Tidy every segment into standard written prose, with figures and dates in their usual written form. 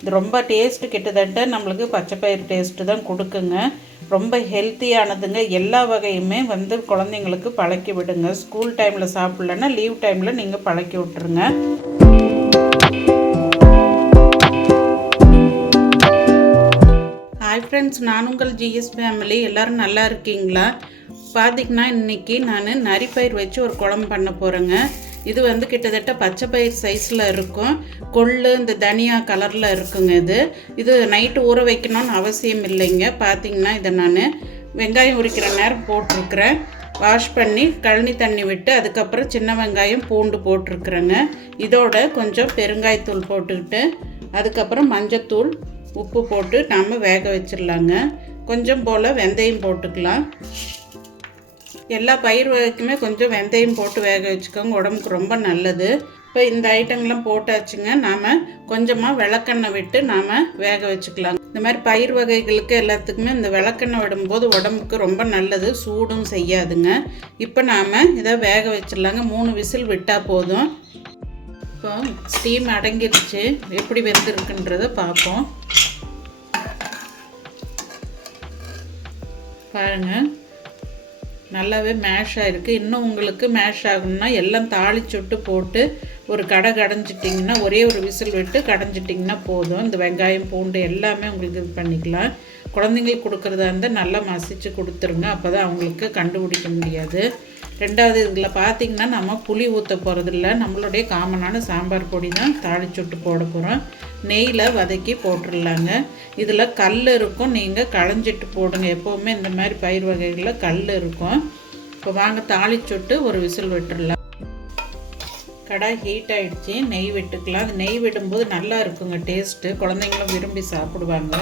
இது ரொம்ப டேஸ்ட்டு கிட்டத்தட்ட நம்மளுக்கு பச்சைப்பயிறு டேஸ்ட்டு தான் கொடுக்குங்க. ரொம்ப ஹெல்த்தியானதுங்க. எல்லா வகையுமே குழந்தைங்களுக்கு பழக்கி விடுங்க. ஸ்கூல் டைமில் சாப்பிட்லன்னா லீவ் டைமில் நீங்கள் பழக்கி விட்டுருங்க. ஹாய் ஃப்ரெண்ட்ஸ், நான் உங்கள் ஜிஎஸ் ஃபேமிலி. எல்லோரும் நல்லா இருக்கீங்களா? பார்த்திங்கன்னா இன்றைக்கி நான் நரிப்பயிர் வச்சு ஒரு குழம்பு பண்ண போகிறேங்க. இது கிட்டத்தட்ட பச்சை பயிர் சைஸில் இருக்கும். கொள்ளு இந்த தனியா கலரில் இருக்குங்க. இது நைட்டு ஊற வைக்கணும்னு அவசியம் இல்லைங்க. பார்த்திங்கன்னா இதை நான் வெங்காயம் உரிக்கிற நேரம் போட்டிருக்கிறேன். வாஷ் பண்ணி கழனி தண்ணி விட்டு அதுக்கப்புறம் சின்ன வெங்காயம் பூண்டு போட்டிருக்குறேங்க. இதோட கொஞ்சம் பெருங்காயத்தூள் போட்டுக்கிட்டு அதுக்கப்புறம் மஞ்சத்தூள் உப்பு போட்டு நாம் வேக வச்சிடலாங்க. கொஞ்சம் போல் வெந்தயம் போட்டுக்கலாம். எல்லா பயிர் வகைக்குமே கொஞ்சம் வெந்தயம் போட்டு வேக வச்சுக்கோங்க, உடம்புக்கு ரொம்ப நல்லது. இப்போ இந்த ஐட்டங்கள்லாம் போட்டாச்சுங்க. நாம் கொஞ்சமாக விளக்கெண்ணெய் விட்டு நாம் வேக வச்சுக்கலாம். இந்த மாதிரி பயிர் வகைகளுக்கு எல்லாத்துக்குமே இந்த விளக்கெண்ணெய் விடும்போது உடம்புக்கு ரொம்ப நல்லது, சூடும் செய்யாதுங்க. இப்போ நாம் இதை வேக வச்சிடலாங்க. 3 விசில் விட்டால் போதும். இப்போ ஸ்டீம் அடங்கிடுச்சு. எப்படி வெந்திருக்குன்றதை பார்ப்போம். பாருங்கள், நல்லாவே மேஷ் ஆகிருக்கு. இன்னும் உங்களுக்கு மேஷ் ஆகணும்னா எல்லாம் தாளிச்சுட்டு போட்டு ஒரு கடைஞ்சிட்டிங்கன்னா, ஒரே ஒரு விசில் விட்டு கடைஞ்சிட்டிங்கன்னா போதும். இந்த வெங்காயம் பூண்டு எல்லாமே உங்களுக்கு இது பண்ணிக்கலாம். குழந்தைங்களுக்கு கொடுக்குறதா இருந்தால் நல்லா மசிச்சு கொடுத்துருங்க. அப்போ தான் அவங்களுக்கு கண்டுபிடிக்க முடியாது. ரெண்டாவது இதில் பார்த்திங்கன்னா நம்ம புளி ஊற்ற போகிறதில்ல. நம்மளுடைய காமனான சாம்பார் பொடி தான் தாளிச்சுட்டு போட போகிறோம். நெய்யில் வதக்கி போட்டுடலாங்க. இதில் கல் இருக்கும், நீங்கள் களைஞ்சிட்டு போடுங்க. எப்போவுமே இந்த மாதிரி பயிர் வகைகளில் கல் இருக்கும். இப்போ வாங்க தாளிச்சுட்டு ஒரு விசில் விட்டுடலாம். கடாய் ஹீட் ஆகிடுச்சி, நெய் விட்டுக்கலாம். அது நெய் விடும்போது நல்லா இருக்குங்க டேஸ்ட்டு. குழந்தைங்களும் விரும்பி சாப்பிடுவாங்க.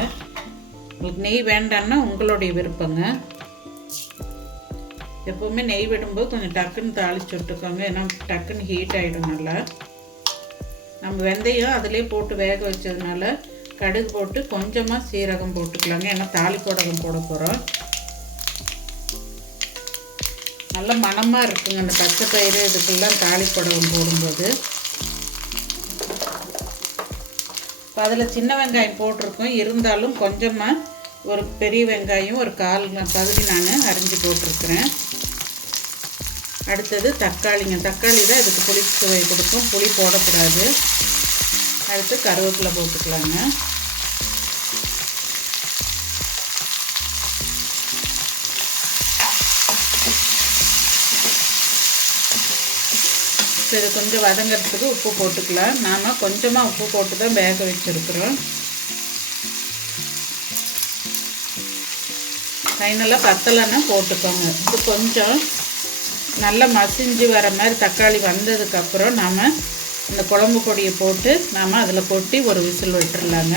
உங்களுக்கு நெய் வேண்டான்னா உங்களுடைய விருப்பங்க. எப்போவுமே நெய் விடும்போது கொஞ்சம் டக்குன்னு தாளிச்சு விட்டுக்கோங்க. ஏன்னா டக்குன்னு ஹீட் ஆகிடும் நல்லா. நம்ம வெந்தயம் அதிலே போட்டு வேக வச்சதுனால கடுகு போட்டு கொஞ்சமாக சீரகம் போட்டுக்கலாங்க. ஏன்னா தாளிப்படகம் போட போகிறோம். நல்ல மணமாக இருக்குங்க அந்த பச்சை பயிறு இதுக்கெல்லாம் தாளிப்படகம் போடும்போது. இப்போ அதில் சின்ன வெங்காயம் போட்டிருக்கோம். இருந்தாலும் கொஞ்சமாக ஒரு பெரிய வெங்காயம் ஒரு 1/4 பகுதி நான் அரிஞ்சு போட்டிருக்கிறேன். அடுத்தது தக்காளிங்க. தக்காளி தான் இதுக்கு புளி சுவை கொடுக்கும், புளி போடக்கூடாது. அடுத்து கருவேப்பிலை போட்டுக்கலாங்க. இது கொஞ்சம் வதங்கிறதுக்கு உப்பு போட்டுக்கலாம். நாம் கொஞ்சமாக உப்பு போட்டு தான் வேக வச்சுருக்குறோம். ஃபைனலாக பத்தலைன்னா போட்டுக்கோங்க. இது கொஞ்சம் நல்லா மசிஞ்சு வர மாதிரி தக்காளி வந்ததுக்கப்புறம் நாம் இந்த குழம்பு பொடியை போட்டு நாம் அதில் கொட்டி ஒரு விசில் விட்டுடலாங்க.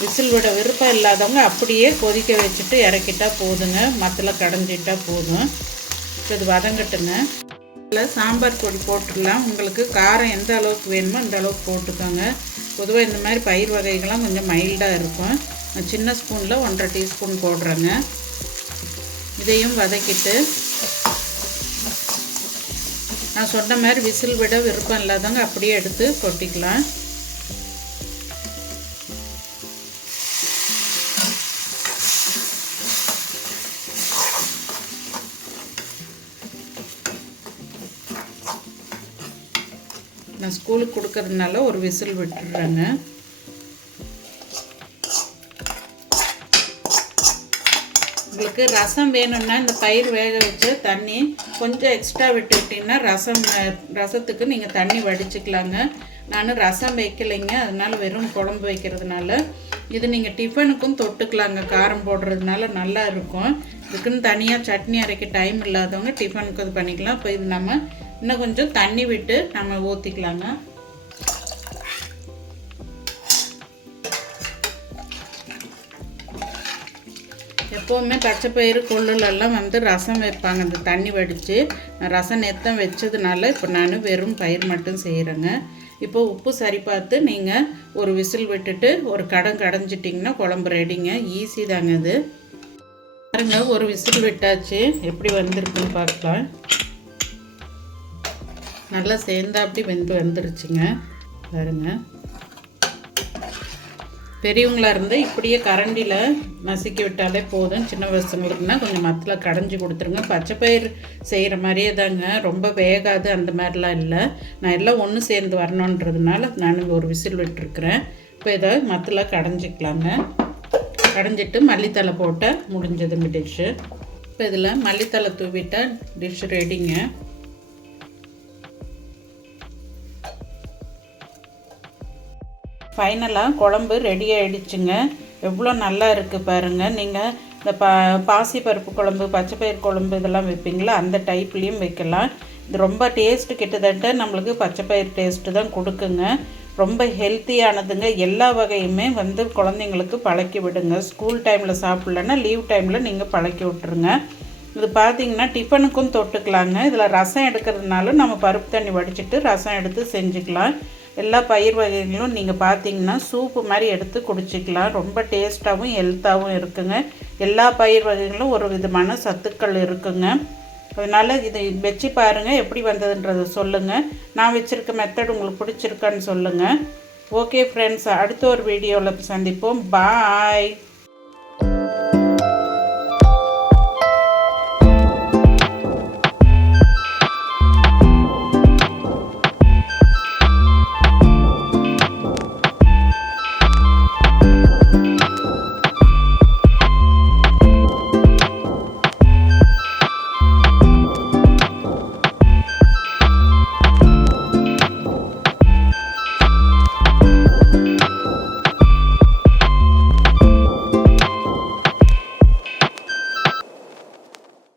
விசில் விட விருப்பம் இல்லாதவங்க அப்படியே கொதிக்க வச்சுட்டு இறக்கிட்டால் போதுங்க. மத்தில் கடைஞ்சிட்டால் போதும். இது வதங்கட்டுங்க. இதில் சாம்பார் பொடி போட்டுடலாம். உங்களுக்கு காரம் எந்த அளவுக்கு வேணுமோ அந்த அளவுக்கு போட்டுக்கோங்க. பொதுவாக இந்த மாதிரி பயிர் வகைகள்லாம் கொஞ்சம் மைல்டாக இருக்கும். சின்ன ஸ்பூனில் 1/2 டீஸ்பூன் போடுறேங்க. இதையும் வதக்கிட்டு நான் சொன்ன மாதிரி விசில் விட விருப்பம் இல்லாதவங்க அப்படியே எடுத்து கொட்டிக்கலாம். நான் ஸ்கூலுக்கு கொடுக்கறதுனால ஒரு விசில் விட்டுடுறேங்க. உங்களுக்கு ரசம் வேணும்னா இந்த பயிர் வேக வச்சு தண்ணி கொஞ்சம் எக்ஸ்ட்ரா விட்டுக்கிட்டிங்கன்னா ரசத்துக்கு நீங்கள் தண்ணி வடிச்சுக்கலாங்க. நான் ரசம் வைக்கலைங்க, அதனால் வெறும் குழம்பு வைக்கிறதுனால இது நீங்கள் டிஃபனுக்கும் தொட்டுக்கலாங்க. காரம் போடுறதுனால நல்லா இருக்கும். இதுக்குன்னு தனியாக சட்னி அரைக்க டைம் இல்லாதவங்க டிஃபனுக்கு இது பண்ணிக்கலாம். இப்போ இது நம்ம இன்னும் கொஞ்சம் தண்ணி விட்டு நம்ம ஊற்றிக்கலாங்க. எப்போவுமே பச்சை பயிறு கொள்ளுலெல்லாம் ரசம் வைப்பாங்க. அந்த தண்ணி வடித்து நான் ரசம் நெத்தம் வச்சதுனால இப்போ நான் வெறும் பயிர் மட்டும் செய்கிறேங்க. இப்போ உப்பு சரி பார்த்து நீங்கள் ஒரு விசில் விட்டுட்டு ஒரு கடைஞ்சிட்டிங்கன்னா குழம்பு ரெடிங்க. ஈஸி தாங்க இது. பாருங்க, ஒரு விசில் விட்டாச்சு. எப்படி வந்திருக்குன்னு பார்க்கலாம். நல்லா சேர்ந்தா அப்படி வந்துருச்சுங்க. பாருங்க, 1/2 டீஸ்பூன் மஞ்சள் தூள், 1/2 டீஸ்பூன் மல்லி தூள், 1/2 டீஸ்பூன் கரம் மசாலா, 1/2 டீஸ்பூன் தனியா தூள், 1/2 டீஸ்பூன் சீரக தூள், 1/2 டீஸ்பூன் நல்லா சேர்ந்தா அப்படி வந்துருச்சுங்க. பாருங்க, பெரியவங்களாக இருந்தால் இப்படியே கரண்டியில் நசுக்கி விட்டாலே போதும். சின்ன பசங்களுக்குன்னா கொஞ்சம் மத்தில் கடைஞ்சி கொடுத்துருங்க. பச்சைப்பயிறு செய்கிற மாதிரியே தாங்க, ரொம்ப வேகாது அந்த மாதிரிலாம் இல்லை. நான் எல்லாம் ஒன்று சேர்ந்து வரணுன்றதுனால நான் ஒரு விசில் விட்டுருக்குறேன். இப்போ இதை மத்தில் கடைஞ்சிக்கலாங்க. கடைஞ்சிட்டு மல்லித்தலை போட்டால் முடிஞ்சதுங்க டிஷ்ஷு. இப்போ இதில் மல்லித்தலை தூவிட்டால் டிஷ் ரெடிங்க. ஃபைனலாக குழம்பு ரெடி ஆகிடுச்சுங்க. எவ்வளோ நல்லா இருக்குது பாருங்கள். நீங்கள் இந்த பாசிப்பருப்பு குழம்பு, பச்சைப்பயிறு குழம்பு இதெல்லாம் வைப்பீங்களா, அந்த டைப்லேயும் வைக்கலாம். இது ரொம்ப டேஸ்ட்டு கிட்டத்தட்ட நம்மளுக்கு பச்சைப்பயிறு டேஸ்ட்டு தான் கொடுக்குங்க. ரொம்ப ஹெல்த்தியானதுங்க. எல்லா வகையுமே குழந்தைங்களுக்கு பழக்கி விடுங்க. ஸ்கூல் டைமில் சாப்பிட்லன்னா லீவ் டைமில் நீங்கள் பழக்கி விட்டுருங்க. இது பார்த்திங்கன்னா டிஃபனுக்கும் தொட்டுக்கலாங்க. இதில் ரசம் எடுக்கிறதுனால நம்ம பருப்பு தண்ணி வடிச்சிட்டு ரசம் எடுத்து செஞ்சுக்கலாம். எல்லா பயிர் வகைகளும் நீங்கள் பார்த்தீங்கன்னா சூப்பு மாதிரி எடுத்து குடிச்சிக்கலாம். ரொம்ப டேஸ்ட்டாகவும் ஹெல்த்தாகவும் இருக்குங்க. எல்லா பயிர் வகைகளும் ஒரு விதமான சத்துக்கள் இருக்குங்க. அதனால் இதை வச்சு பாருங்கள், எப்படி வந்ததுன்றதை சொல்லுங்கள். நான் வச்சுருக்க மெத்தட் உங்களுக்கு பிடிச்சிருக்கான்னு சொல்லுங்கள். ஓகே ஃப்ரெண்ட்ஸ், அடுத்த ஒரு வீடியோவில் சந்திப்போம். பாய்.